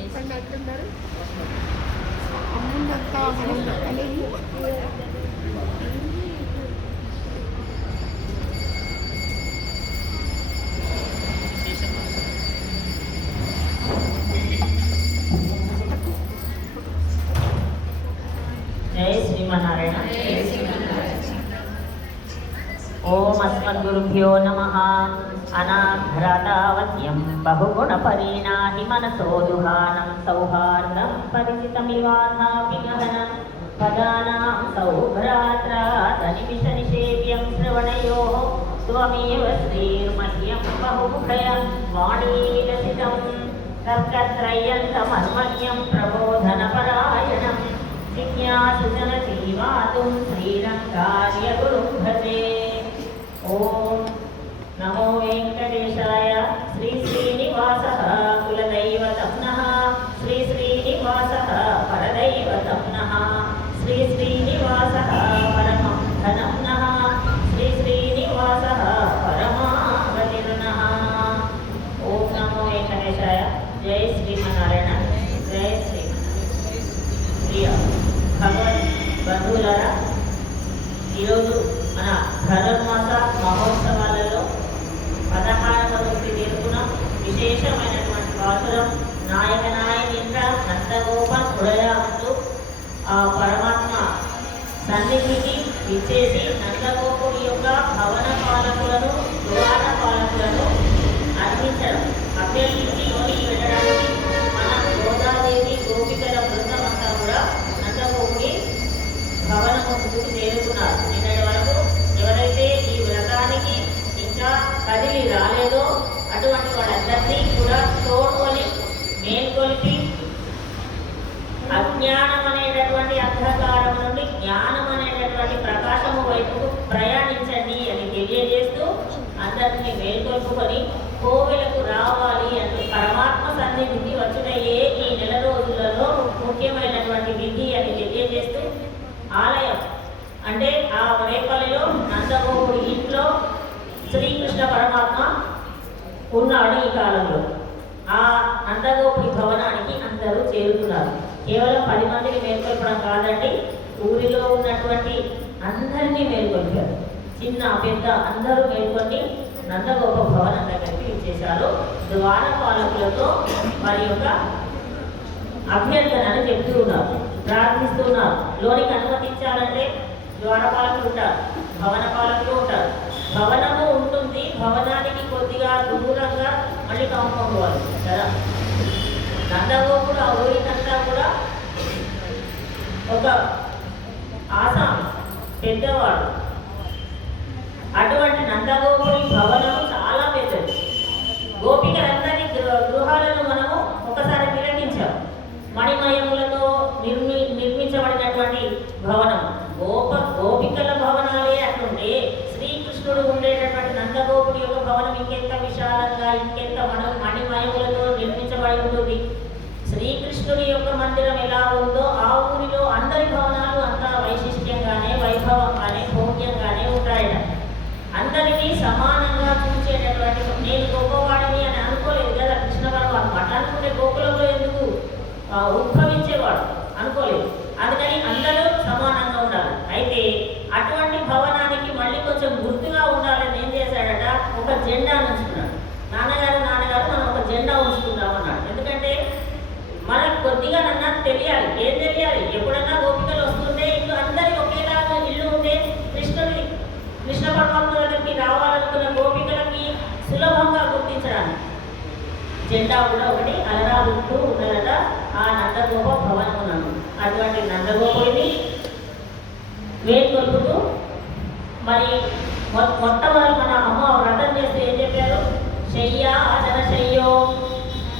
చెప్పండి అంటున్నారు. అమ్ముందంతా మనం దక్కలేము. జై శ్రీమన్నారాయణ. ఓం అస్మద్గురుభ్యో నమః. అనాఘ్రాతావత్యం బహుగుణపరీణాహి మనసో దుహానం సౌహార్దం పరిచితమివాసాపి గహనం పదానాం సౌభ్రాత్రాదనిమిష నిషేవ్యం శ్రవణయోః త్వమేవ శ్రీర్మహ్యం బహుముఖయ వాణీలసితం తర్కత్రయంతమన్మన్యం ప్రబోధనపరాయణం జిజ్ఞాసుజనజీవాతుం శ్రీరంగార్య గురుం భజే. ఓం నమో వెంకటేశాయ. శ్రీ శ్రీనివాసః కులదైవతం నః. శ్రీ శ్రీనివాసః పరదైవతం నః. శ్రీ శ్రీనివాసః పరమం ధనం నః. శ్రీ శ్రీనివాసః పరమాగతిర్నః. ఓం నమో వెంకటేశాయ. జై శ్రీమన్నారాయణ. జై శ్రీ ప్రియ భగవద్ బంధువులారా, ఈరోజు మన ధనుర్మాస మహోత్సవాలలో 16వ రోజు జరుపుకున్నాం. విశేషమైనటువంటి పాసురం నాయకనాయనింద్ర నందగోప హృదయ అంటూ ఆ పరమాత్మ సన్నిధికి ఇచ్చేసి నందగోపుడి యొక్క భవన పాలకులను ద్వార పాలకులను అందించడం, అభ్యర్థించి ఇంటికి వెళ్ళడానికి మన గోదాదేవి గోపికల బృందం అంతా కూడా నందగోపుడి భవనము ముందుకు చేరుకున్నారు. నిన్నటి వరకు ఎవరైతే ఈ వ్రతానికి ఇంకా కదిలి రాలేదో అటువంటి వాళ్ళందరినీ కూడా తోడుకొని మేల్కొల్పి అజ్ఞానం అనేటటువంటి అంధకారం నుండి జ్ఞానం అనేటటువంటి ప్రకాశము వైపుకు ప్రయాణించండి అని తెలియజేస్తూ అందరినీ మేల్కొల్పుకొని కోవెలకు రావాలి అంటే పరమాత్మ సన్నిధికి వచ్చుటయే ఈ నెల రోజులలో ముఖ్యమైనటువంటి విధి అని తెలియజేస్తూ ఆలయం అంటే ఆ రేపల్లిలో నందగోపుడి ఇంట్లో శ్రీకృష్ణ పరమాత్మ ఉన్నాడు. ఈ కాలంలో ఆ నందగోపుడి భవనానికి అందరూ చేరుతున్నారు. కేవలం 10 మందిని మేల్కొల్పడం కాదండి, ఊరిలో ఉన్నటువంటి అందరినీ మేల్కొల్పారు. చిన్న పెద్ద అందరూ మేల్కొని నందగోప భవనం దగ్గరికి ఇచ్చేశారు. ద్వారపాలకులతో వారి యొక్క అభ్యర్థనను చెప్తూ ఉన్నారు, ప్రార్థిస్తున్నారు. లోనికి అనుమతించాలంటే ద్వారపాలకులు ఉంటారు, భవన పాలకులు ఉంటారు. భవనము ఉంటుంది, భవనానికి కొద్దిగా దూరంగా మళ్ళీ కాంపౌండ్ వాళ్ళు కదా. నందగోపుడు ఆ ఊరికంతా కూడా ఒక ఆసామి పెద్దవాడు. అటువంటి నందగోపుడి భవనము చాలా పెద్దది. గోపికలందరి గృహాలను మనము ఒకసారి తిలకించాం. మణిమయములతో నిర్మించబడినటువంటి భవనం గోపికల భవనాలే అట్లుంటే శ్రీకృష్ణుడు ఉండేటటువంటి నందగోపుడి యొక్క భవనం ఇంకెంత విశాలంగా ఇంకెంత మణిమయములతో నిర్మించబడి ఉంటుంది. శ్రీకృష్ణుడి యొక్క మందిరం ఎలా ఉందో ఆ ఊరిలో అందరి భవనాలు అంతా వైశిష్ట్యంగానే వైభవంగానే భోగ్యంగానే ఉంటాయట. అందరినీ సమానంగా చూసేటటువంటి నేను గొప్పవాడిని అని అనుకోలేదు కదా కృష్ణ పరమాత్మ. అట్లా అనుకుంటే గోకులంలో ఎందుకు ఉద్భవించేవాడు అనుకోలేదు. అందుకని అందరూ సమానంగా ఉండాలి. అయితే అటువంటి భవనానికి మళ్ళీ కొంచెం గుర్తుగా ఉండాలని ఏం చేశాడట, ఒక జెండా ఉంచుకున్నాడు. నాన్నగారు మనం ఒక జెండా ఉంచుకుందాం అన్నాడు. ఎందుకంటే మనకు కొద్దిగా నన్నా తెలియాలి. ఏం తెలియాలి? ఎప్పుడన్నా గోపికలు వస్తుంటే ఇల్లు అందరి ఒకేలాగా ఇల్లు ఉంటే కృష్ణ పరమాత్మ దగ్గరికి రావాలనుకున్న గోపికలకి సులభంగా గుర్తించడానికి జెండా కూడా ఒకటి అలరారుతూ ఉన్నదట ఆ నందగోప భవనమునందు. అటువంటి నందగోపుడిని వేడుకొలుపుతూ మరి మొట్టమొదటి మన అమ్మ వ్రతం చేస్తే ఏం చెప్పారు? శయ్యా ఆచన శయ్యో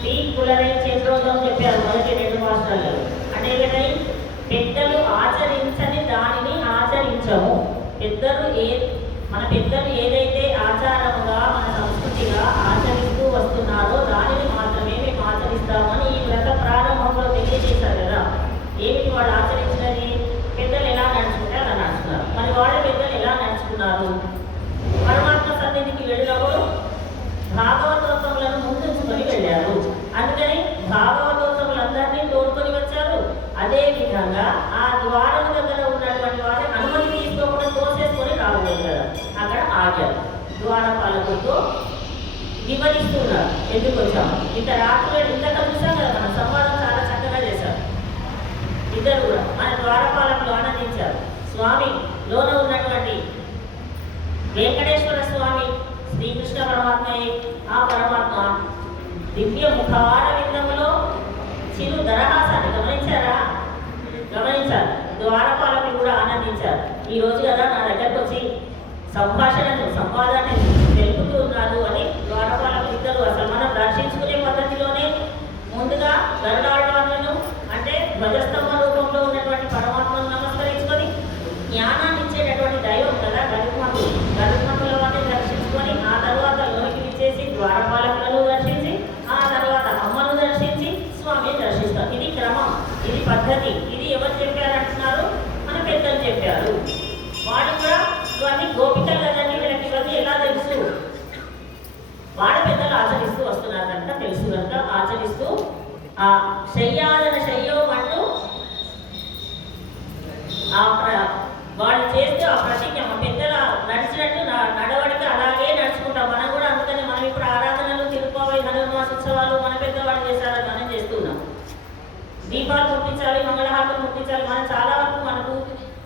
తీ కులరై చేద్రోజం చెప్పారు మొదటి 2 మాసాలలో. అంటే ఏంటంటే పెద్దలు ఆచరించని దానిని ఆచరించము. మన పెద్దలు ఏదైతే ఆచారముగా మన సంస్కృతిగా ఆచరిస్తూ వస్తున్నారో దానిని మాత్రమే మేము ఆచరిస్తామని ఈ వ్రత ప్రారంభంలో తెలియజేశారు కదా. ఏమిటి వాడు ఆచరించినది? పెద్దలు ఎలా నడుచుకుంటే అలా నడుచుకున్నారు. మరి వాళ్ళ పెద్దలు ఎలా నడుచుకున్నారు? పరమాత్మ సన్నిధికి వెళ్ళినప్పుడు భాగవతోత్సవాలను ముందుంచుకొని వెళ్ళారు. అందుకని భాగవతోత్సవాల అదే విధంగా ఆ ద్వారం దగ్గర ఉన్నటువంటి వారి అనుమతి తీసుకోకుండా తోసేసుకొని రాకూడదు కదా, అక్కడ ఆగారు. ద్వారపాలకులతో వివరిస్తున్నారు ఎందుకు వచ్చాము. ఇంత రాత్రి ఇంతక చూసాం కదా, మన సంవాదం చాలా చక్కగా చేశారు. ఇద్దరు కూడా మన ద్వారపాలకులు ఆనందించారు. స్వామి లోన ఉన్నటువంటి వెంకటేశ్వర స్వామి శ్రీకృష్ణ పరమాత్మయే. ఆ పరమాత్మ దివ్య ముఖార విందములో చిరు దరహాసాన్ని గమనించారు. ద్వారపాలకులు కూడా ఆనందించారు. ఈ రోజు కదా నా దగ్గరకు వచ్చి సంవాదాన్ని తెలుపుతూ ఉన్నారు అని ద్వారపాలకులు ఇద్దరు అసలు మనం దర్శించుకునే పద్ధతిలోనే ముందుగా గరుడాళ్వార్లను అంటే ధ్వజస్తంభ రూపంలో ఉన్నటువంటి పరమాత్మను నమస్కరించుకొని జ్ఞానాన్ని ఇచ్చేటటువంటి దైవం కదా గరుత్మంతుల వారిని దర్శించుకొని ఆ తర్వాత లోనికి విచ్చేసి ద్వారపాలకులను దర్శించి ఆ తర్వాత అమ్మను దర్శించి స్వామిని దర్శిస్తాం. ఇది క్రమం, ఇది పద్ధతి. ఇది ఎవరు చెప్పారు అంటున్నారు? మన పెద్దలు చెప్పారు. వాడు కూడా ఇవన్నీ గోపికలు కదండి, వీళ్ళకి ఇవన్నీ ఎలా తెలుసు? వాడ పెద్దలు ఆచరిస్తూ వస్తున్నారు కనుక తెలుసు కనుక ఆచరిస్తూ ఆ శయ్యాదన శయ్యం అంటూ వాళ్ళు చేస్తూ ఆ ప్రతిజ్ఞ పెద్దల నడిచినట్టు నడవడిక అలాగే నడుచుకుంటాం మనం కూడా. అందుకని మనం ఇప్పుడు ఆరాధనలు తిరుపతి ధనుర్మాసోత్సవాలు మన పెద్దవాళ్ళు చేశారని మనం చేస్తున్నాం. దీపాలు ముట్టించాలి, మంగళహారతులు ముట్టించాలి. మనం చాలా వరకు మనకు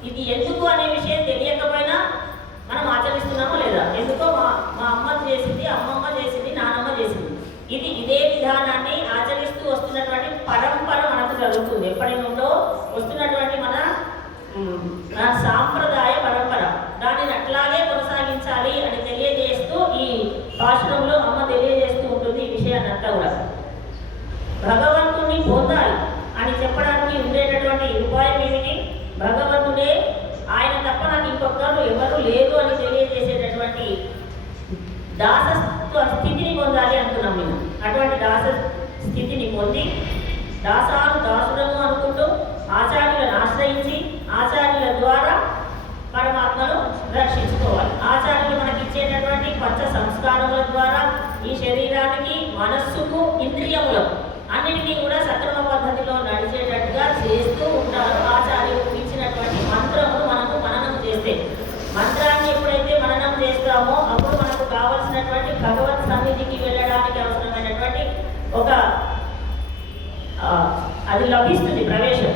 ఇది ఎందుకు అనే విషయం తెలియకపోయినా మనం ఆచరిస్తున్నామో లేదా? ఎందుకో మా అమ్మ చేసింది, అమ్మమ్మ చేసింది, నానమ్మ చేసింది. ఇదే విధానాన్ని ఆచరిస్తూ వస్తున్నటువంటి పరంపర మనకు జరుగుతుంది. ఎప్పటి నుండో వస్తున్నటువంటి మన సాంప్రదాయ పరంపర. దానిని అట్లాగే కొనసాగించాలి అని తెలియజేస్తూ ఈ భాషణంలో అమ్మ తెలియజేస్తూ ఉంటుంది ఈ విషయాన్ని అంతా కూడా. భగవంతుణ్ణి పొందాలి అని చెప్పడానికి ఉండేటటువంటి ఉపాయం ఏమిటి? భగవంతుడే, ఆయన తప్ప నాకు ఇంకొకరు ఎవరు లేదు అని తెలియజేసేటటువంటి దాసత్వ స్థితిని పొందాలి అంటున్నాం మేము. అటువంటి దాస స్థితిని పొంది దాసులను అనుకుంటూ ఆచార్యులను ఆశ్రయించి ఆచార్యుల ద్వారా పరమాత్మను రక్షించుకోవాలి. ఆచార్యులు మనకి ఇచ్చేటటువంటి పంచ సంస్కారముల ద్వారా ఈ శరీరానికి, మనస్సుకు, ఇంద్రియములకు అన్నిటినీ కూడా సక్రమ పద్ధతిలో నడిచేటట్టుగా చేస్తూ ఉంటారు. ఆచార్యులు ఇచ్చినటువంటి మంత్రమును మనకు మననం చేస్తే, మంత్రాన్ని ఎప్పుడైతే మననం చేస్తామో అప్పుడు మనకు కావలసినటువంటి భగవత్ సన్నిధికి వెళ్ళడానికి అవసరమైనటువంటి ఒక అది లభిస్తుంది, ప్రవేశం.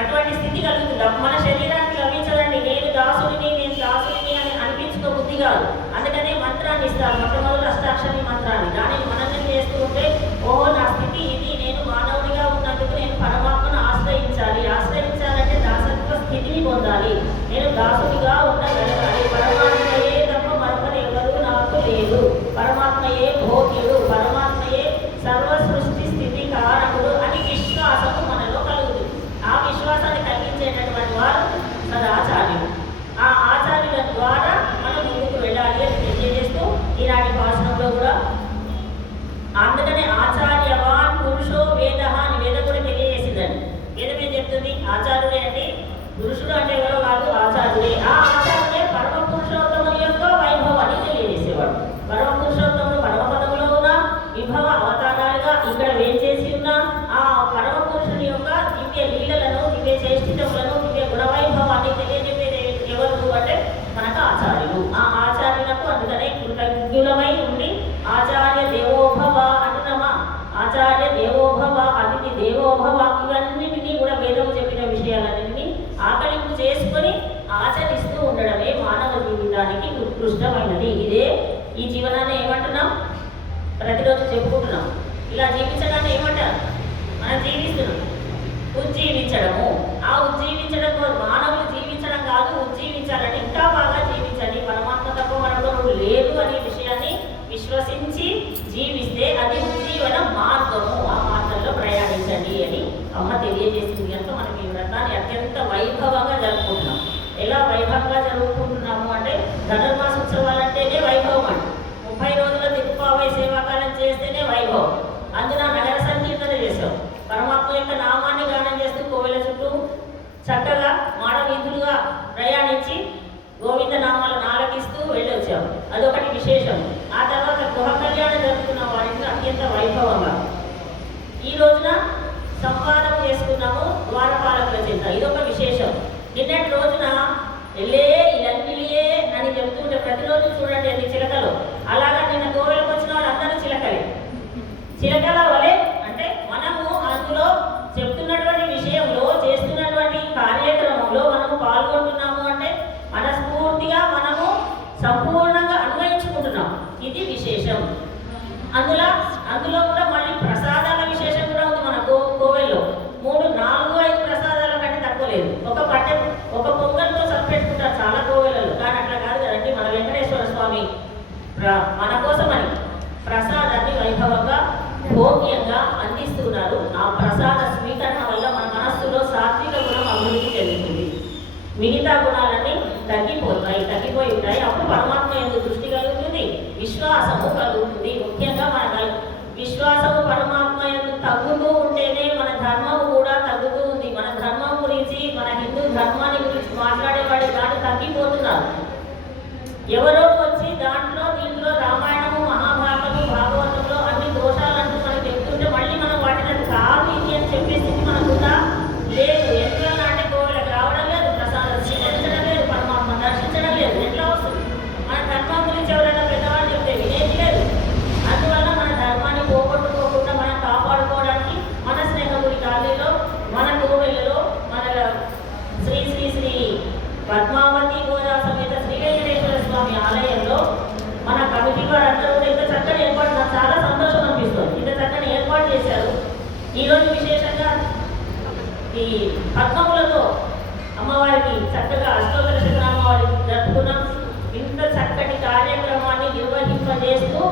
అటువంటి స్థితి కలుగుతుంది. మన శరీరానికి లభించదండి. నేను దాసుని అని అనిపించుకో బుద్ధి కాదు. అందుకనే మంత్రాన్ని ఇస్తారు, మొట్టమొదటి అష్టాక్షరి మంత్రాన్ని. దానిని మననం చేస్తూ ఉంటే ఓహో నా స్థితి ఇది, నేను మానవుడిగా ఉన్నందుకు నేను పరమాత్మను ఆశ్రయించాలంటే దాసత్వ స్థితిని పొందాలి. నేను దాసుడిగా ఉండగలగాలి. పరమాత్మయే తప్ప మరొకరు ఎవరు నాకు లేదు. పరమాత్మయే భోగ్యుడు, పరమాత్మయే సర్వ సృష్టి స్థితి కారకుడు అని విశ్వాసము మనలో కలుగుతుంది. ఆ విశ్వాసాన్ని కలిగించేటటువంటి వారు సదాచార్యులు. ఆ ఆచార్యుల ద్వారా మనం ముందుకు వెళ్ళాలి అని తెలియజేస్తూ ఈనాటి భాషణంలో కూడా అందుకనే ఆచార్యవాన్ పురుషో వేద అని వేదం కూడా తెలియజేసిందండి. వేదం ఏం చెప్తుంది? ఆచార్యుడే అంటే పురుషుడు అంటే ఎవరో కాదు, ఆచార్యుడే. ఆ ఆచార్యుడే పరమ పురుషోత్తముని యొక్క వైభవాన్ని తెలియజేసేవాడు. పరమ పురుషోత్తముడు పరమపదములో ఉన్న విభవ అవతారాలుగా ఇక్కడ వేంచేసి ఉన్న ఆ పరమ పురుషుని యొక్క దివ్య లీలలను, దివ్య చేష్టితములను, దివ్య గుణవైభవాన్ని తెలియజెప్పేది ఎవరు అంటే మనకు ఆచార్యులు. ఆ ఆచార్యులకు అందుకనే కృతజ్ఞులమై ఉండి ఆచార్య దేవోభవ అంటున్నామా? ఆచార్య దేవోభవ, అతిథి దేవోభవ, ఇవన్నిటినీ కూడా వేదము చెప్పిన విషయాలన్నింటినీ ఆకలింపు చేసుకొని ఆచరిస్తూ ఉండడమే మానవ జీవితానికి ఉత్కృష్టమైనది. ఇదే ఈ జీవనాన్ని ఏమంటున్నాం? ప్రతిరోజు చెప్పుకుంటున్నాం. ఇలా జీవించడాన్ని ఏమంటారు? మనం జీవిస్తున్నాం. ఉజ్జీవించడము. ఆ ఉజ్జీవించడం మానవులు జీవించడం కాదు, ఉజ్జీవించాలని ఇంకా బాగా జీవించండి. పరమాత్మ తప్ప మనకు లేదు అనే విషయాన్ని విశ్వసించి జీవిస్తే అది ఉజ్జీవన మార్గము. ఆ మార్గంలో ప్రయాణించండి అని అమ్మ తెలియజేసింది. కనుక మనం ఈ వ్రతాన్ని అత్యంత వైభవంగా జరుపుకుంటున్నాం. ఎలా వైభవంగా జరుపుకుంటున్నాము అంటే ధనుర్మాసోత్సవాలంటేనే వైభవం అండి. 30 రోజుల తిరుపావై సేవాకాలం చేస్తేనే వైభవం. అందున నగర సంకీర్తన చేసాం. పరమాత్మ యొక్క నామాన్ని గానం చేస్తూ కోవెల చుట్టూ చక్కగా మాడ వీధులుగా ప్రయాణించి గోవింద నామాలు ఆలకిస్తూ వెళ్ళొచ్చాం. అదొకటి విశేషం. ఆ తర్వాత గృహ కళ్యాణం జరుగుతున్న వారికి అత్యంత వైభవంగా ఈ రోజున సంవాదం చేసుకున్నాము ద్వారపాలక చెప్తున్నటువంటి విషయంలో, చేస్తున్నటువంటి కార్యక్రమంలో మనము పాల్గొంటున్నాము అంటే మనస్ఫూర్తిగా మనము సంపూర్ణంగా అన్వయించుకుంటున్నాం. ఇది విశేషం. అందులో కూడా మళ్ళీ ప్రసాదాల విశేషం కూడా ఉంది. మన కోవెల్లో 3, 4, 5 ప్రసాదాల కంటే తక్కువ లేదు. ఒక పొంగల్తో సరిపెట్టుకుంటారు చాలా కోవెలలో. కానీ అట్లా కాదు కదండి. మన వెంకటేశ్వర స్వామి మన కోసమని ప్రసాదాన్ని వైభవంగా భోగ్యంగా అందిస్తున్నారు. ఆ ప్రసాద స్వీకరణ వల్ల మన మనస్సులో సాత్విక గుణం అభివృద్ధి చెందుతుంది. మిగతా గుణాలన్నీ తగ్గిపోయి ఉంటాయి. అప్పుడు పరమాత్మ యందు దృష్టి కలుగుతుంది, విశ్వాసము కలుగుతుంది. ముఖ్యంగా మన విశ్వాసము పరమాత్మ యందు తగ్గుతూ ఉంటేనే మన ధర్మము కూడా తగ్గుతూ ఉంది. మన ధర్మం గురించి, మన హిందూ ధర్మాన్ని గురించి మాట్లాడేవాడు దాన్ని తగ్గిపోతున్నారు. ఎవరో వచ్చి దీంట్లో రామాయణము, మహాభారతము, భాగవతంలో అన్ని దోషాలంటూ మనకు చెప్తుంటే మళ్ళీ మనం వాటిని కాదు ఇది అని చెప్పేసి మనకు లేదు. ఎట్లా అంటే కోవిలకు రావడం లేదు, ప్రసాదం స్వీకరించడం లేదు, పరమాత్మ దర్శించడం లేదు. ఎట్లా వస్తుంది? మన ధర్మం గురించి ఎవరైనా పెద్దవాళ్ళు చెప్తే వినేది లేదు. అందువల్ల మన ధర్మాన్ని పోగొట్టుకోకుండా మనం కాపాడుకోవడానికి మన స్నేహపురి కాలనీలో, మన కోవెలలో, మన శ్రీ శ్రీ శ్రీ పద్మావతి గోదా సమేత శ్రీ వెంకటేశ్వర స్వామి ఆలయంలో మన కమిటీ వారందరూ కూడా ఇంత చక్కని ఏర్పాటు, నాకు చాలా సంతోషం అనిపిస్తుంది. ఇంత చక్కని ఏర్పాటు చేశారు. ఈరోజు విశేషంగా ఈ పద్మములతో అమ్మవారికి చక్కగా అష్టోత్తర శతనామావళి జరుపుకున్నాం. ఇంత చక్కటి కార్యక్రమాన్ని నిర్వహింపజేస్తూ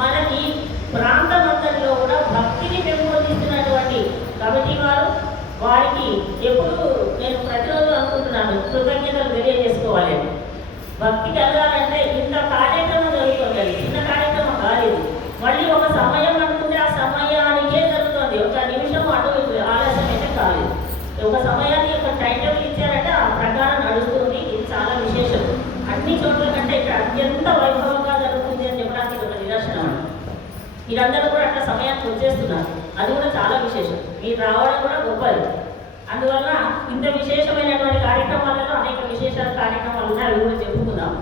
మనకి ప్రాంతమంతటిలో కూడా భక్తిని పెంపొందిస్తున్నటువంటి కమిటీ వారికి ఎప్పుడు నేను ప్రతిరోజు అనుకుంటున్నాను కృతజ్ఞతలు తెలియజేసుకోవాలి. భక్తి కలగాలంటే ఇంత కార్యక్రమం జరుగుతుంది. చిన్న కార్యక్రమం కాలేదు. మళ్ళీ ఒక సమయం అనుకుంటే ఆ సమయానికే జరుగుతుంది. ఒక నిమిషం అటు ఆలస్యం అయితే కాలేదు. ఒక సమయాన్ని ఒక టైం టేబుల్ ఇచ్చారంటే ఆ ప్రకారం నడుస్తుంది. ఇది చాలా విశేషం. అన్ని చోట్ల కంటే ఇక్కడ అత్యంత వైభవంగా జరుగుతుంది అని చెప్పడానికి ఒక నిదర్శనం. మీరందరూ కూడా అట్లా సమయానికి వచ్చేస్తున్నారు. అది కూడా చాలా విశేషం. మీరు రావడం కూడా గొప్పది. అందువల్ల ఇంత విశేషమైనటువంటి కార్యక్రమాలలో అనేక విశేష కార్యక్రమాలు ఉన్నాయి. అవి కూడా చెప్పుకుందాం.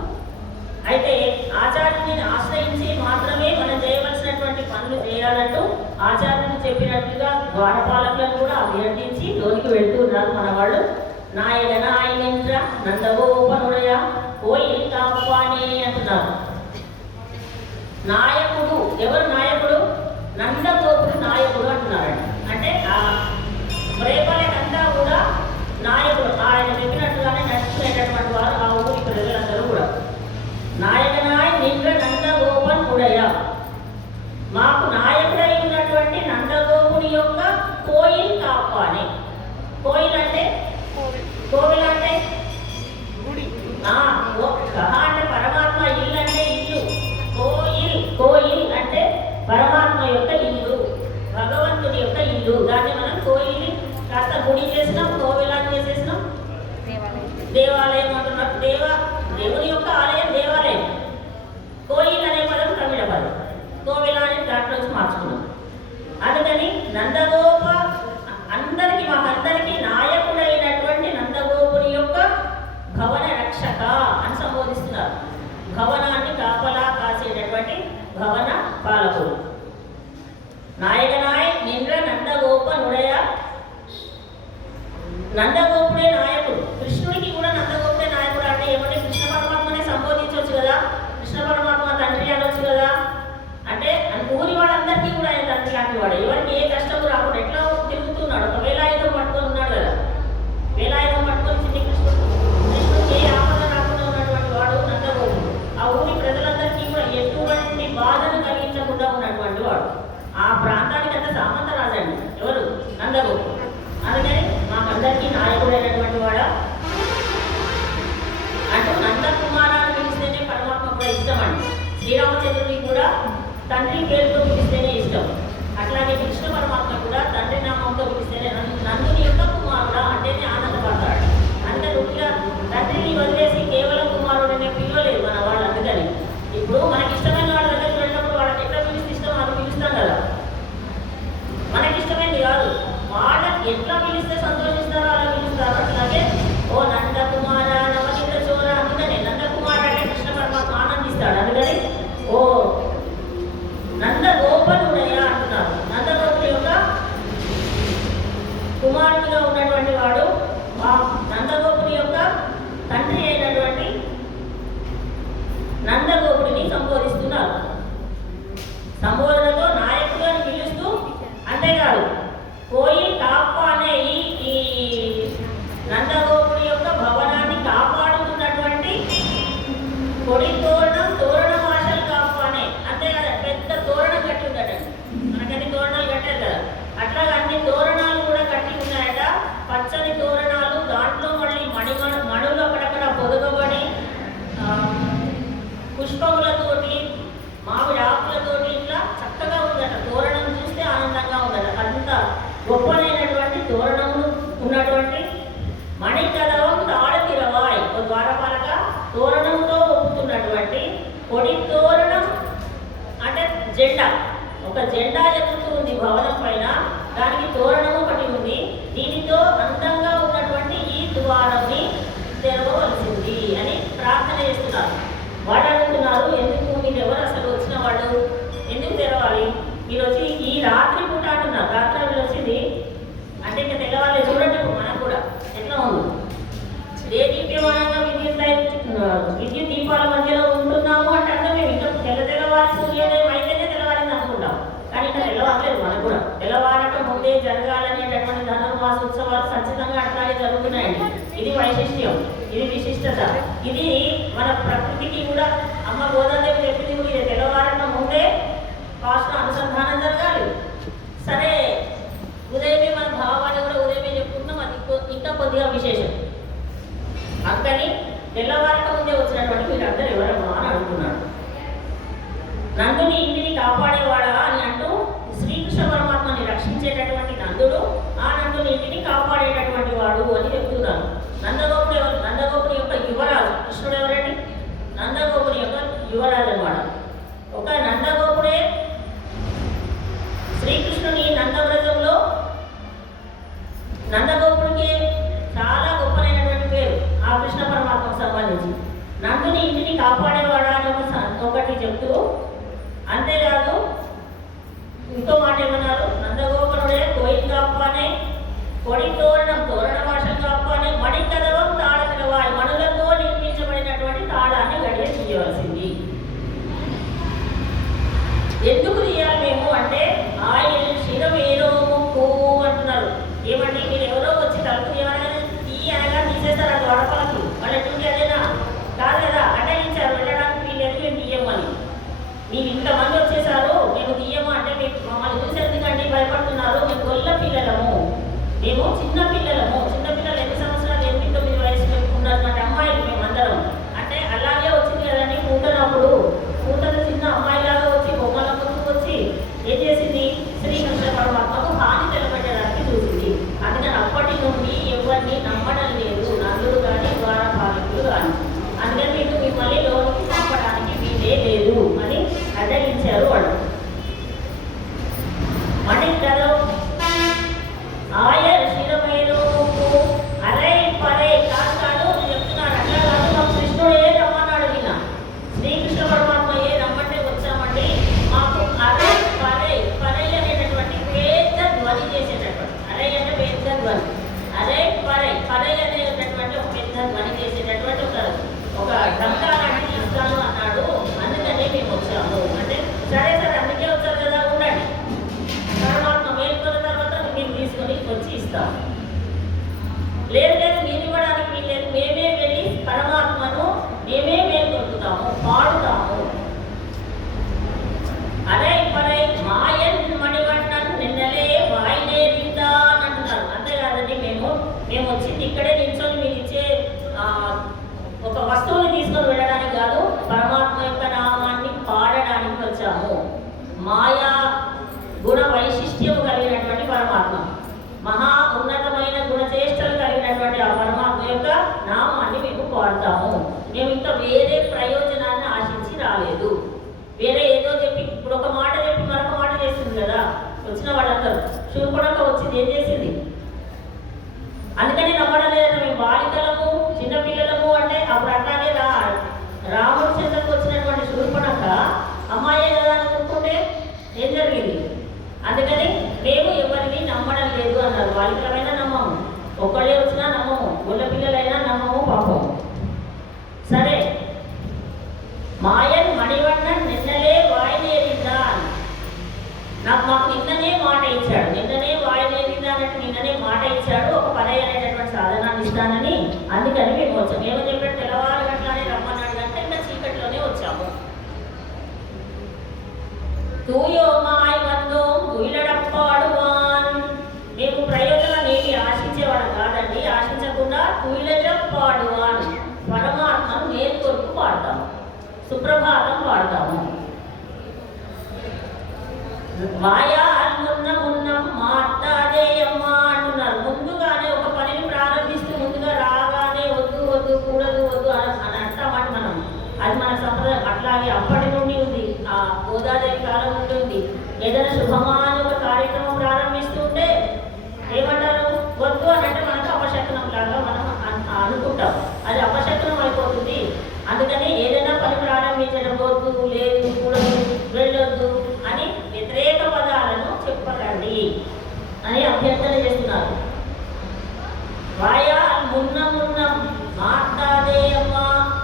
అయితే ఆచార్యుని ఆశ్రయించి మాత్రమే మనం చేయవలసినటువంటి పనులు చేయాలంటూ ఆచార్యులు చెప్పినట్లుగా ద్వారపాలకులను కూడా అభ్యర్థించి లోనికి వెళ్తున్నారు మన వాళ్ళు. నాయగనాయనేంద్ర నందగోపనుడయ కోయి కాపానే అంటున్నారు. నాయకుడు ఎవరు? నాయకుడు నందగోపుడు నాయకుడు అంటున్నారండి. అంటే ఆ ప్రేమలకంతా కూడా నాయకుడు, ఆయన చెప్పినట్టుగానే నడుచుకునేటటువంటి వారు ఆ ఊరి ప్రజలందరూ కూడా. నాయకనాయ నింద్ర నందగోపన్ ఉడయ, మాకు నాయకుడై ఉన్నటువంటి నందగోపుని యొక్క కోయిల్ కాపానే. కోయిల్ అంటే కోవిల్ అంటే అంటే పరమాత్మ ఇల్లు అంటే ఇల్లు. కోయిల్ అంటే పరమాత్మ యొక్క ఇల్లు, భగవంతుడి యొక్క ఇల్లు. దాన్ని మనం కోయిల్ని కాస్త గుడి చేసినాం, కోవిలాన్ని చేసేసినాం, దేవాలయం అంటున్నాం. దేవుని యొక్క ఆలయం దేవాలయం. కోయిల్ అనే పదం తమిళ పదం, కోవిల అని దాంట్లోంచి మార్చుకున్నాం. అందుకని నందగోప మాకందరికీ నాయకుడైనటువంటి నందగోపుని యొక్క భవన రక్షక అని సంబోధిస్తున్నారు. భవనాన్ని కాపలా కాసేటటువంటి భవన పాలకుడు. నాయకనాయ నింద్ర నందగోపనుడయ. నందగోపుడే నాయకుడు. కృష్ణుడికి కూడా నందగోపుడే నాయకుడు. అంటే ఏమంటే కృష్ణ పరమాత్మనే సంబోధించవచ్చు కదా, కృష్ణ పరమాత్మ తండ్రి అనవచ్చు కదా. అంటే ఊరి వాళ్ళందరికీ కూడా ఆయన తండ్రి లాంటి వాడు. ఎవరికి ఏ కష్టము రాకుండా ఎట్లా తిరుగుతున్నాడు. ఒక వేలాయుధం పట్టుకొని ఉన్నాడు కదా, వేలాయుధం పట్టుకొని చిన్ని కృష్ణుడికి ఏ ఆపద రాకుండా ఉన్నటువంటి వాడు నందగోపుడు. ఆ ఊరి ప్రజలందరికీ కూడా ఎటువంటి బాధను కలిగించకుండా ఉన్నటువంటి వాడు. ఆ ప్రాంతానికి అంత సామంత రాజండి ఎవరు? నందగోపుడు. అందుకని మాకందరికీ నాయకుడైనటువంటి వాడా అంటూ నందకుమారాన్ని పిలిస్తేనే పరమాత్మ కూడా ఇష్టం అండి. శ్రీరామచంద్రుడికి కూడా తండ్రి పేరుతో పిలిస్తేనే ఇష్టం. అట్లాగే కృష్ణ పరమాత్మ కూడా తండ్రి నామంతో పిలిస్తేనే నందుని యొక్క కుమారుడా అంటేనే ఆనందపడతాడు. అంటే నువ్వుగా తండ్రిని వదిలేసి కేవలం కుమారుడనే పిలవలేదు మన వాళ్ళు. అందుకని ఇప్పుడు మనకి ఇష్టమైన వాళ్ళ దగ్గరికి వెళ్ళినప్పుడు వాళ్ళకి ఎట్లా పిలిస్తే ఇష్టం అది పిలుస్తాం కదా. మనకి ఇష్టమైంది కాదు, వాళ్ళకి ఎట్లా పిలిస్తే సంతోషిస్తారో అలా పిలుస్తారు. అట్లాగే ఓ నందకుమార నవనీత చోర. అందుకని నందకుమార అంటే కృష్ణ పరమాత్మ ఆనందిస్తాడు. అందుకని ఓ నందగోపనుడయ అంటున్నారు. నందగోపుడు యొక్క కుమారుడుగా ఉన్నటువంటి వాడు ఆ నందగోపుని యొక్క తండ్రి అయినటువంటి నందగోపుడిని సంబోధిస్తున్నారు. సంబోధనతో నాయకుడు అని పిలుస్తూ, అంతేకాదు పోయి కాప్ప అనే ఈ నందగోపుడి యొక్క భవనాన్ని కాపాడుతున్నటువంటి కొడి తోరణం ఆశలు కాప్ప అనే, అంతేకాదు పెద్ద తోరణం కట్టి ఉందట. మనకన్నీ తోరణాలు కట్టారు కదా, అట్లాగా అన్ని తోరణాలు కూడా కట్టి ఉన్నాయట. పచ్చని తోరణాలు, దాంట్లో మళ్ళీ మణులు అక్కడక్కడ పొదగబడి పుష్పములతోటి మామిడి ఆకులతోటి ఇట్లా చక్కగా ఉందట. తోరణం చూస్తే ఆనందంగా ఉందట. అంత గొప్పనైనటువంటి తోరణములు ఉన్నటువంటి మణికదవం తాళతిరవాయ్, ఒక ద్వారపాలక తోరణంతో ఒప్పుతున్నటువంటి కొడి తోరణం అంటే జెండా, ఒక జెండా ఎగురుతూ ఉంది భవనం పైన. దానికి తోరణం ఒకటి ఉంది. దీనితో అందంగా ఉన్నటువంటి ఈ ద్వారాన్ని తెరవవలసింది అని ప్రార్థన చేస్తున్నారు. వాళ్ళు అడుగుతున్నారు, ఎందుకు మీరు ఎవరు అసలు వచ్చిన వాళ్ళు, ఎందుకు తెరవాలి మీరు వచ్చి ఈ రాత్రి పూట అంటున్నారు. రాత్రి వచ్చింది అంటే ఇంకా తెల్లవాళ్ళే. చూడండి ఇప్పుడు మనకు కూడా ఎట్లా ఉంది, దేదీప్యమానంగా విద్యుత్ దీపాల మధ్యలో ఉంటున్నాము అంటే అర్థం మేము ఇంకా తెల్లవారి సూర్యోదయం అయితేనే తెల్లవారింది అనుకుంటాం. కానీ ఇంకా తెల్లవారలేదు. మనకు కూడా తెల్లవారక ముందే జరగాలనేటటువంటి ధనుర్మాస ఉత్సవాలు ఖచ్చితంగా అట్లాగే జరుగుతున్నాయండి. ఇది వైశిష్ట్యం, ఇది విశిష్టత. ఇది మన ప్రకృతికి కూడా అమ్మ గోదాదేవి చెప్పింది కూడా ఇది తెల్లవారక ముందే కాస్త అనుసంధానం జరగాలి. సరే, ఉదయమే మన భావాన్ని కూడా ఉదయమే చెప్పుకుంటున్నాం, అది ఇంకా కొద్దిగా విశేషం. అందుకని తెల్లవారక ముందే వచ్చినటువంటి మీరందరూ ఎవరమ్మా అని అడుగుతున్నాడు. నందుని ఇంటిని కాపాడేవాడా అని అంటూ శ్రీకృష్ణ పరమాత్మని రక్షించేటటువంటి నందుడు ఆ నందుని ఇంటిని కాపాడేటటువంటి వాడు అని చెప్తున్నారు. నందగోపుడు ఎవరు? నందగోపుని యొక్క యువరాజు. కృష్ణుడు ఎవరండి? నందగోపుని యొక్క యువరాజు అన్నమాట. ఒక నందగోపుడే శ్రీకృష్ణుని నందవ్రజంలో నందగోపుడికి చాలా గొప్పనైనటువంటి పేరు ఆ కృష్ణ పరమాత్మకు సంబంధించి. నందుని ఇంటిని కాపాడేవాడా అని ఒకటి చెప్తూ, అంతేకాదు ఇంకో మాట ఏమన్నారు, నందగోపుడే కోయిల్ కాపానే కొడి తోరణం భాషలు కాపానే మణికదవం తాళతిరవాయి, మణులతో నిర్మించబడినటువంటి తాళాన్ని గడియ తీయవలసింది. ఎందుకు తీయాలి మేము అంటే ఆయన శిరమేరో ముక్కు అంటున్నారు. ఏమండి మీరు ఎవరో వచ్చి తలుపు తీయనగా తీసేస్తారు అది వడపలకి, వాళ్ళు ఎటువంటి అదేనా కాదు కదా, అడ్డగించారు వెళ్ళడానికి వీళ్ళేది మేము తీయమని. మీరు ఇంతమంది వచ్చేసారు మేము తీయము అంటే మీకు మమ్మల్ని చూసేందుకంటే భయపడుతున్నారు. మేము గొల్ల పిల్లలము, మేము చిన్న పిల్లలము. చిన్నపిల్లలు 8 సంవత్సరాలు 8-9 వయసు ఉన్నటువంటి అమ్మాయిలు మేమందరం. అంటే అలాగే వచ్చింది కదండి పూతనప్పుడు. పూతను చిన్న అమ్మాయిలాగా వచ్చి బొమ్మల ముందుకు వచ్చి ఏం చేసింది, శ్రీకృష్ణ పరమాత్మకు హాని తెలపెట్టడానికి చూసింది. అందుకని అప్పటి నుండి ఎవరిని నమ్మడం లేదు, నందుడు కానీ ద్వారపాలకులు కానీ. అందుకని మీకు మిమ్మల్ని లోనికి పంపడానికి వీలే లేదు అని అడ్డగించారు వాళ్ళు. మణికదం ఆయ శిరమేలో అరే పరే కాదు చెప్తున్నారు. అట్లా కాదు, మాకు కృష్ణుడు ఏ రమ్మన్నాడు, విన్నా శ్రీకృష్ణ పరమాత్మ ఏ రమ్మంటే వచ్చామండి. మాకు అరే పరే అనేటటువంటి పెద్ద ధ్వని చేసేటటువంటి, అరే అంటే పెద్ద ధ్వని, అరే పరే అనేటటువంటి ఒక పెద్ద ధ్వని చేసేటటువంటి ఒక డంకాలాంటి ఇస్తాను అన్నాడు. అందుకనే మేము వచ్చాము అంటే, సరే అందుకే వచ్చారు కదా, ఉండండి పరమాత్మ మేల్కొన్న తర్వాత మీరు తీసుకొని వచ్చి ఇస్తాం. లేదు మీరు ఇవ్వడానికి వీల్లేదు, మేమే వెళ్ళి పరమాత్మను మేమే మేల్కొంటుతాము, పాడుతాము. అరే పరై మాయన్ మణివన్నన్ నిన్నలే వాయినే రిందా అని అంటున్నారు. అంతేకాదండి మేము వచ్చింది ఇక్కడే నిల్చొని మీరు ఇచ్చే ఒక వస్తువుని తీసుకొని వెళ్ళడానికి కాదు, పరమాత్మ యొక్క నామాన్ని పాడడానికి వచ్చాము. మాయా గుణ వైశిష్ట్యము కలిగినటువంటి పరమాత్మ, మహా ఉన్నతమైన గుణచేష్టలు కలిగినటువంటి ఆ పరమాత్మ యొక్క నామాన్ని మేము పాడతాము. మేము ఇంకా వేరే ప్రయోజనాన్ని ఆశించి రాలేదు. వేరే ఏదో చెప్పి ఇప్పుడు ఒక మాట చెప్పి మరొక మాట చేస్తుంది కదా వచ్చిన వాళ్ళందరూ. శూర్పణఖ వచ్చింది, ఏం చేసింది? అందుకని నమ్మడం లేదంటే మేము బాలికలము చిన్నపిల్లలము అంటే అప్పుడు అట్లాగే వచ్చాము. ఏమని చెప్పాడు? తెల్లవారు గట్లనే రమ్మన్నాడు అంటే ఇంకా చీకట్లోనే వచ్చాము. తూయోమాయ్ వందోం తుయిలడప్పాడువాన్. మేము ప్రయోజనం ఏమి ఆశించేవాడు కాదండి. ఆశించకుండా తుయిలడప్పాడువాన్ పరమాత్మను మేల్కొల్పు పాడతాము, సుప్రభాతం పాడతాము. మాయా మున్నం మాట్లాడేయమ్మ అంటున్నారు. ముందుగానే ఒక పనిని ప్రారంభిస్తూ ముందుగా రాగానే వద్దు వద్దు కూడదు వద్దు అని అంటామని మనం. అది మన సంప్రదాయం అట్లాగే అప్పటి నుండి ఉంది. ఆ గోదాదేవి కాలం నుండి ఉంది. ఏదైనా శుభమాన ఒక కార్యక్రమం ప్రారంభిస్తుంటే ఏమంటారు? వద్దు అని అంటే మనకు అపశకునం లాగా మనం అనుకుంటాం. అది అపశకునం అయిపోతుంది. అందుకని ఏదైనా పని ప్రారంభించడం వద్దు, లేదు, కూడదు, వెళ్ళొద్దు అని వ్యతిరేక పదాలను చెప్పకండి అని అభ్యర్థన చేస్తున్నారు. వాయా మున్నం మాట్లాడేయమ్మ.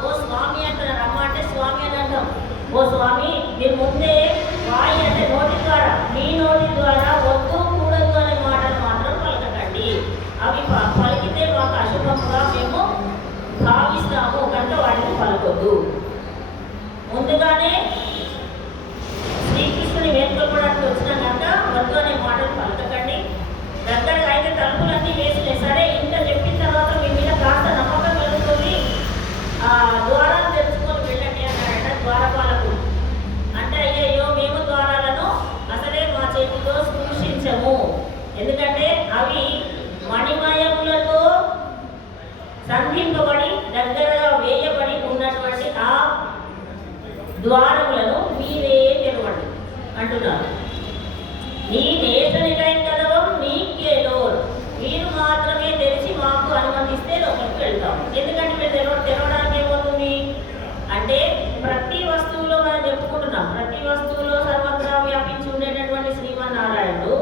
ఓ స్వామి అంటున్నారు. అమ్మ అంటే స్వామి అని అంటాం. ఓ స్వామి మీరు ముందే వాయి అంటే నోటి ద్వారా, మీ నోటి ద్వారా వద్దు కూడదు అనే మాటలు మాత్రం పలకకండి. అవి పలికితే మాకు అశుభంగా మేము భావిస్తాము కనుక వాటిని పలకొద్దు. ముందుగానే శ్రీకృష్ణుని వేడుకోవడానికి వచ్చిన కనుక వద్దు అనే మాటలు పలకకండి. దగ్గరగా అయితే తలుపులన్నీ వేసినాయి. సరే ఇంత చెప్పిన తర్వాత మీ మీద కాస్త నమ్మకం కలుగుతుంది, ద్వారాలు తెరుచుకొని వెళ్ళండి అన్నాడట ద్వారపాలకు. అంటే అయ్యో మేము ద్వారాలను అసలే మా చేతితో స్పృశించము, ఎందుకంటే అవి మణిమయములతో సంధింపబడి దగ్గరగా వేయబడి ఉన్నటువంటి ఆ ద్వారములను మీరే తెరవండి అంటున్నారు. నీ నేతనికై కదవం నీకేలో, మీరు మాత్రమే తెరిచి మాకు అనుమతిస్తే లోపలికి వెళ్తాం. ఎందుకంటే మీరు తెరవడానికి ఏమవుతుంది అంటే ప్రతి వస్తువులో మనం చెప్పుకుంటున్నాం, ప్రతి వస్తువులో సర్వత్రా వ్యాపించి ఉండేటటువంటి శ్రీమన్నారాయణుడు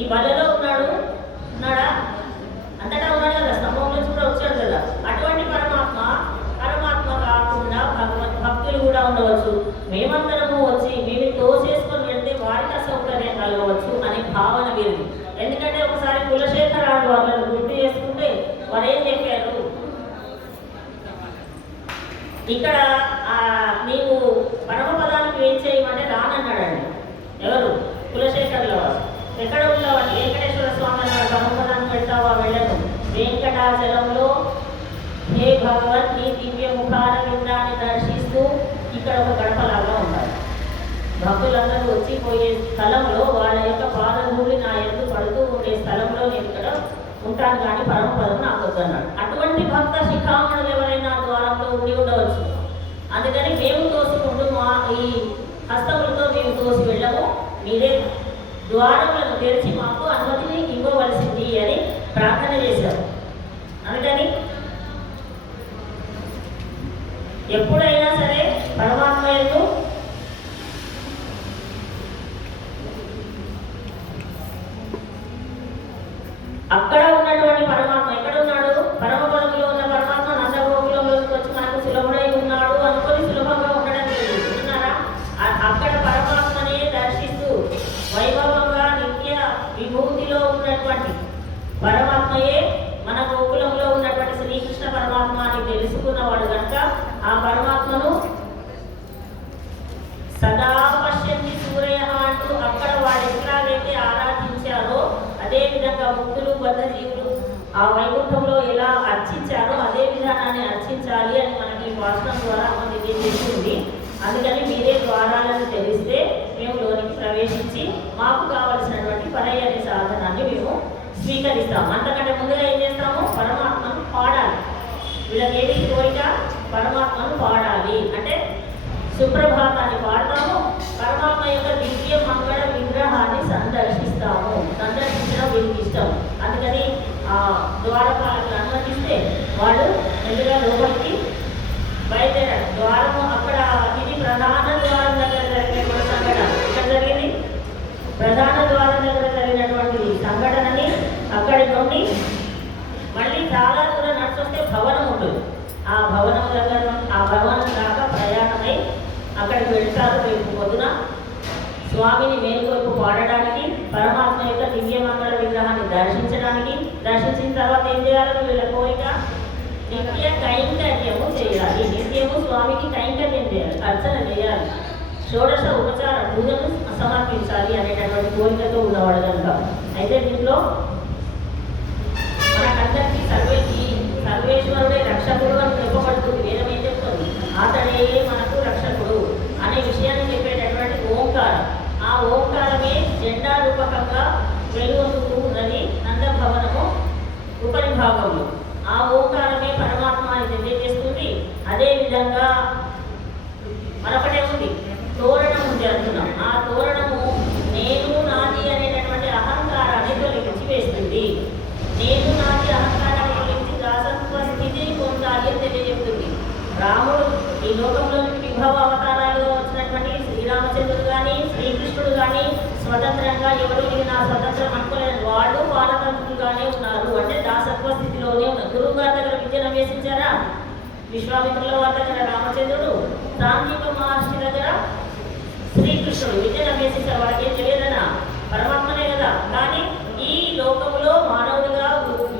ఈ బలలో ఉన్నాడా? అంతటా ఉన్నాడు కదా, స్తంభం నుంచి కూడా వచ్చాడు కదా. అటువంటి పరమాత్మ కాకుండా భక్తులు కూడా ఉండవచ్చు. మేమందరము వచ్చి మేము తోసేసుకొని వెళ్తే వారికి అసౌకర్యం కలగవచ్చు అనే భావన వీరిది. ఎందుకంటే ఒకసారి కులశేఖరాలు వాళ్ళని గుర్తు చేసుకుంటే వారు ఏం చెప్పారు? ఇక్కడ నీవు పరమపదానికి ఏం చేయమంటే రానన్నాడండి. ఎవరు? కులశేఖరుల వారు. ఎక్కడ ఉన్నవాడు? వెంకటేశ్వర స్వామి అన్నాడు. పరమపదానికి వెళ్తావా? వెళ్ళను. వెంకటాచలంలో హే భగవన్ నీ దివ్య ముఖాల విందాన్ని దర్శిస్తూ ఇక్కడ ఒక గడపలాగా ఉండాలి. భక్తులందరూ వచ్చి పోయే స్థలంలో వాళ్ళ యొక్క పాదధూళి నా ఎదురు పడుతూ ఉండే స్థలంలో నేను ఇక్కడ ఉంటాను కానీ పరమపదం నాకు వద్దన్నాడు. అటువంటి భక్త శిఖామణులు ఎవరైనా ద్వారంలో ఉండి ఉండవచ్చు. అందుకని మేము తోసుకుంటూ మా ఈ హస్తములతో మేము తోసి వెళ్ళము, మీరే ద్వారములను తెరిచి మాకు అనుమతిని ఇవ్వవలసింది అని ప్రార్థన చేశారు. అందుకని ఎప్పుడైనా సరే పరమాత్మ యందు అక్కడ ఉన్నటువంటి పరమాత్మ ఎక్కడ ఉన్నాడు? పరమపదంలో ఉన్న పరమాత్మ నందగోకులంలోకి వచ్చి మనకు సులభుడై ఉన్నాడు అనుకొని సులభంగా ఉండడం లేదు. ఉన్నారా? అక్కడ పరమాత్మనే దర్శిస్తూ వైభవంగా నిత్య విభూతిలో ఉన్నటువంటి పరమాత్మయే మన గోకులంలో ఉన్నటువంటి శ్రీకృష్ణ పరమాత్మ అని తెలుసుకున్నవాడు కనుక ఆ పరమాత్మను సదా పశ్యంతి సూర్య అంటూ అక్కడ వాడు ఎట్లాగైతే ఆరాధించారో అదేవిధంగా ముక్తులు బద్ధజీవులు ఆ వైకుంఠంలో ఎలా అర్చించారో అదే విధానాన్ని అర్చించాలి అని మనకి ఈ భాషణం ద్వారా అమ్మ తెలియజేస్తుంది. అందుకని మీరే ద్వారాలను తెలిస్తే మేము లోనికి ప్రవేశించి మాకు కావలసినటువంటి పరై అనే సాధనాన్ని మేము స్వీకరిస్తాము. అంతకంటే ముందుగా ఏం చేస్తాము? పరమాత్మను పాడాలి. వీళ్ళకి ఏది కోరిక? పరమాత్మను పాడాలి. అంటే సుప్రభాతాన్ని పాడతాము, పరమాత్మ యొక్క దివ్య మంగళ విగ్రహాన్ని సందర్శిస్తాము. సందర్శించడం వీరికి ఇష్టం. అందుకని ఆ ద్వారపాలకులు అనుమతిస్తే వాళ్ళు ఎదురుగా లోపలికి బయలుదేరాడు. ద్వారము అక్కడ ఇది ప్రధాన ద్వారం దగ్గర జరిగినటువంటి సంఘటన. ఇక్కడ జరిగింది ప్రధాన ద్వారం దగ్గర జరిగినటువంటి సంఘటనని అక్కడి నుండి మళ్ళీ చాలా దూరం నడిచొస్తే భవనం ఉంటుంది. ఆ భవనం దగ్గర ఆ భవనం దాకా ప్రయాణమై అక్కడికి వెళ్తారు. రేపు పొద్దున స్వామిని మేలుకొల్పు పాడడానికి, పరమాత్మ యొక్క దివ్య మంగళ విగ్రహాన్ని దర్శించడానికి. దర్శించిన తర్వాత ఏం చేయాలని వీళ్ళ కోరిక? నిత్య కైంకర్యము చేయాలి. నిత్యము స్వామికి కైంకర్యం చేయాలి, అర్చన చేయాలి, షోడశ ఉపచార పూజను సమర్పించాలి అనేటటువంటి కోరికతో ఉన్నవాడు కనుక. అయితే దీంట్లో మనకందరికీ సర్వేశ్వరుడే రక్షకుడు అని చెప్పబడుతుంది. వేదం ఏం చెప్తుంది? అతడే మనకు రక్షకుడు అనే విషయాన్ని చెప్పేటటువంటి ఓంకారం. ఆ ఓంకారమే జెండా రూపకంగా వెలువొందుతూ ఉన్నది నందభవనము ఉపరిభాగంలో. ఆ ఓంకారమే పరమాత్మ అని తెలియజేస్తుంది. అదేవిధంగా మరొకటే ఉంది, తోరణం ఉంది అంటున్నాం. ఆ తోరణము నేను నాది అనేటటువంటి అహంకారాన్ని తొలగించి వేస్తుంది. నేను నాది అహంకారాన్ని తొలగించి దాసత్వ స్థితిని పొందాలి అని తెలియజెప్తుంది. రాముడు ఈ లోకంలోని విభవ అవతారాలుగా వచ్చినటువంటి శ్రీరామచంద్రుడు కానీ శ్రీకృష్ణుడు కానీ స్వతంత్రంగా ఎవరు ఇది నా స్వతంత్రం అనుకోలేదు, వాళ్ళు పారతంత్రులుగానే ఉన్నారు. అంటే దాసత్వ స్థితిలోనే ఉన్నారు. గురువు గారి దగ్గర విద్యను అభ్యసించారా? విశ్వామిత్రుల వారి దగ్గర రామచంద్రుడు, సాంఘిక మహర్షి దగ్గర శ్రీకృష్ణుడు విద్యను అభ్యసించారు. వాళ్ళకి ఏం తెలియదనా? పరమాత్మనే కదా. కానీ ఈ లోకంలో మానవుడిగా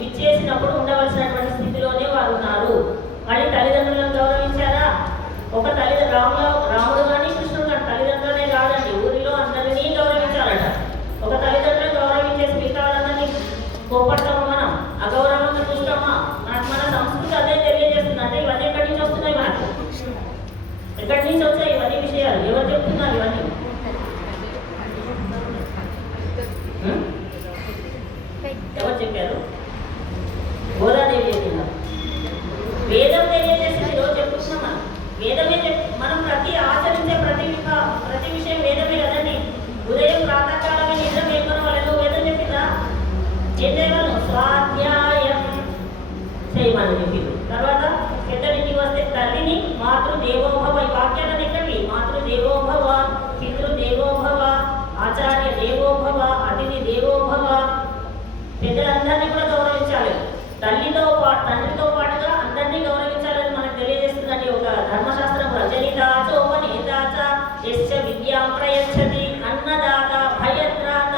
విచ్చేసినప్పుడు ఉండవలసినటువంటి స్థితిలోనే వారు ఉన్నారు. మళ్ళీ తల్లిదండ్రులను గౌరవించారా? ఒక రాముడు కానీ కృష్ణుడు కానీ తల్లిదండ్రులనే కాదండి, ఊరిలో అందరినీ గౌరవించాలట. ఒక తల్లిదండ్రులను గౌరవించేసి మిగతా వాళ్ళందరినీ కోపడతామా? మనం అగౌరవంగా చూస్తామా? మన సంస్కృతి అదే తెలియజేస్తుంది. అంటే ఇవన్నీ ఎక్కడి నుంచి వస్తున్నాయి? మనకు ఎక్కడి నుంచి వచ్చాయి ఇవన్నీ విషయాలు? ఎవరు చెప్తున్నారు ఇవన్నీ? ఎవరు చెప్పారు? గోదాదేవి చెప్పిందా? వేదం తెలియజేసింది. రోజు చెప్తున్నాం మనం. వేదమే మనం ఆచరించే ప్రతి విషయం వేదమే కదండి. ఉదయం ప్రాతకాలమే నిద్ర మేల్కొని వాళ్ళను వేదం చెప్పిందా? ఏం చేయమను? స్వాధ్యాయం చేయమని చెప్పింది. తర్వాత పెద్దలింటికి వస్తే తల్లిని మాతృదేవోభవ, ఈ వాక్యాలను ఎక్కడి? మాతృదేవోభవ, పితృదేవోభవ, ఆచార్య దేవోభవ, అతిథి దేవోభవ. పెద్దలందరినీ కూడా గౌరవించాలి. తండ్రితో పాటుగా అందరినీ గౌరవించాలని మనకు తెలియజేస్తుందండి ఒక ధర్మశాస్త్రం. రజనితాచోపనేతాచ యశ్చ విద్యాం ప్రయచ్చతి అన్నదాత భయత్రాత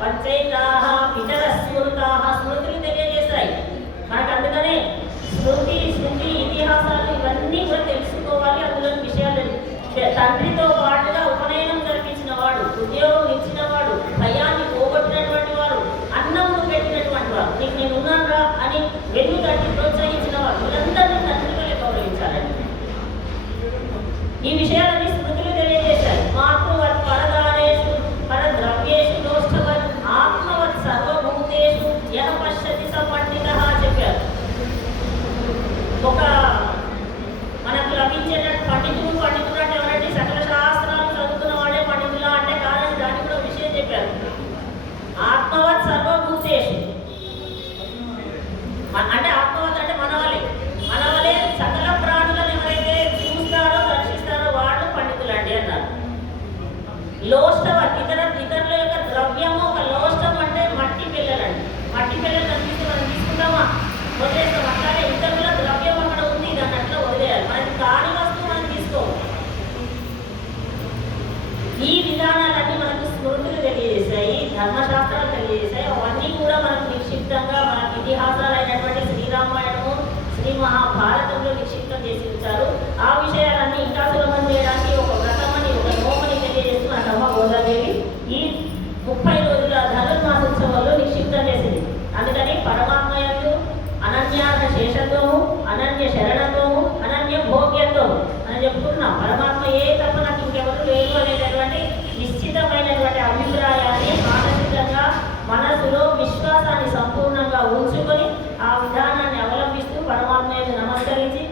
పంచైతాః పితర స్మృతాః. స్మృతులు తెలియజేస్తాయి మనకు. అందుకనే స్మృతి ఇతిహాసాలు ఇవన్నీ కూడా తెలుసుకోవాలి. అందులోని విషయాలు తండ్రితో పాటుగా ఉపనయనం జరిపించిన వాడు, ఉద్యోగం ఇచ్చిన వాడు, భయాన్ని పోగొట్టినటువంటి వారు, అన్నమును పెట్టినటువంటి వారు, నీకు నేను ఉన్నానురా అని వెన్ను తట్టి ప్రోత్సహించిన వారు, వీళ్ళందరినీ తండ్రి వల్లే గౌరవించాలండి. ఈ విషయాలన్నీ స్మృతులు తెలియజేశాయి. మాతృవత్ పరదారేషు పరద్రవ్యేషు లోష్టవత్ ఆత్మవత్ సర్వభూతేషు యః పశ్యతి స పండితః చెప్పారు. ఒక మనకు లభించేటట్టు పండితుడు అంటే ఎవరంటే సకల శాస్త్రాలు చదువుతున్న వాడే పండితులా అంటే కాదని దాన్ని కూడా విషయం చెప్పారు. ఆత్మవత్ సర్వభూతేషు అంటే ఆత్మవత్ అంటే మనవలే సకల ప్రాణులను ఎవరైతే చూస్తారో దర్శిస్తారో వాళ్ళు పండితులండి అన్నారు. లోష్టవత్ ఇతరుల యొక్క ద్రవ్యము ఒక లోష్టం అంటే మట్టి పిల్లలండి. మట్టి పిల్లలు కనిపిస్తే మనం తీసుకుంటామా? వదిలేస్తాం. అట్లానే ఇతరుల ద్రవ్యం అక్కడ ఉంది, దాన్ని అట్లా వదిలేయాలి. మనకి కాని వస్తువు మనం తీసుకోవాలి. ఈ విధానాలన్నీ మనకు స్మృతులు తెలియజేశాయి, ధర్మశాస్త్రాలు తెలియజేశాయి. అవన్నీ కూడా మనకు నిక్షిప్తంగా మనకు ఇతిహాసాలు అయినటువంటి శ్రీరామాయణము, శ్రీ మహాభారతంలో నిక్షిప్తం చేసి ఉంచారు. ఆ విషయాలన్నీ ఇంకా సులభం చేయడానికి ఒక వ్రతమని, ఒక నోమని తెలియజేస్తూ మన అమ్మ గోదాదేవి ఈ 30 రోజుల ధనుర్మాసోత్సవంలో నిక్షిప్తం చేసింది. అందుకని పరమాత్మ యందు అనన్యార్థ శేషత్వము, అనన్య శరణత్వము, అనన్య భోగ్యత్వము అని చెప్పుకుంటున్నాం. పరమాత్మ తప్ప నాకు ఇంకెవరు లేరు అనేటటువంటి నిశ్చితమైనటువంటి అభిప్రాయాన్ని మానసికంగా మనసులో విశ్వాసాన్ని సంపూర్ణంగా ఉంచుకొని ఆ విధానాన్ని అవలంబిస్తూ పరమాత్మ నమస్కరించి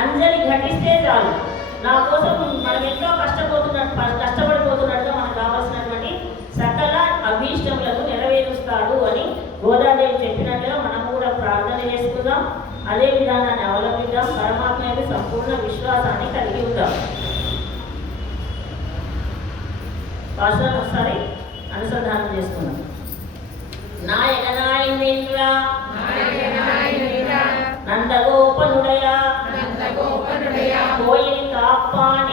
అంజలి ఘటిస్తే చాలు, నా కోసం మనం ఎంతో కష్టపడిపోతున్నట్టుగా మనకు కావాల్సినటువంటి సకల అభీష్టములను నెరవేరుస్తాడు అని గోదాదేవి చెప్పినట్లుగా మనం కూడా ప్రార్థన చేసుకుందాం. అదే విధానాన్ని అవలంబిద్దాం. పరమాత్మ యొక్క సంపూర్ణ విశ్వాసాన్ని కలిగి ఉంటాం. భాషలను ఒకసారి అనుసంధానం చేసుకుందాం. నాయకనాయనిరా నందగోపనుడయా కోయిని కాపాని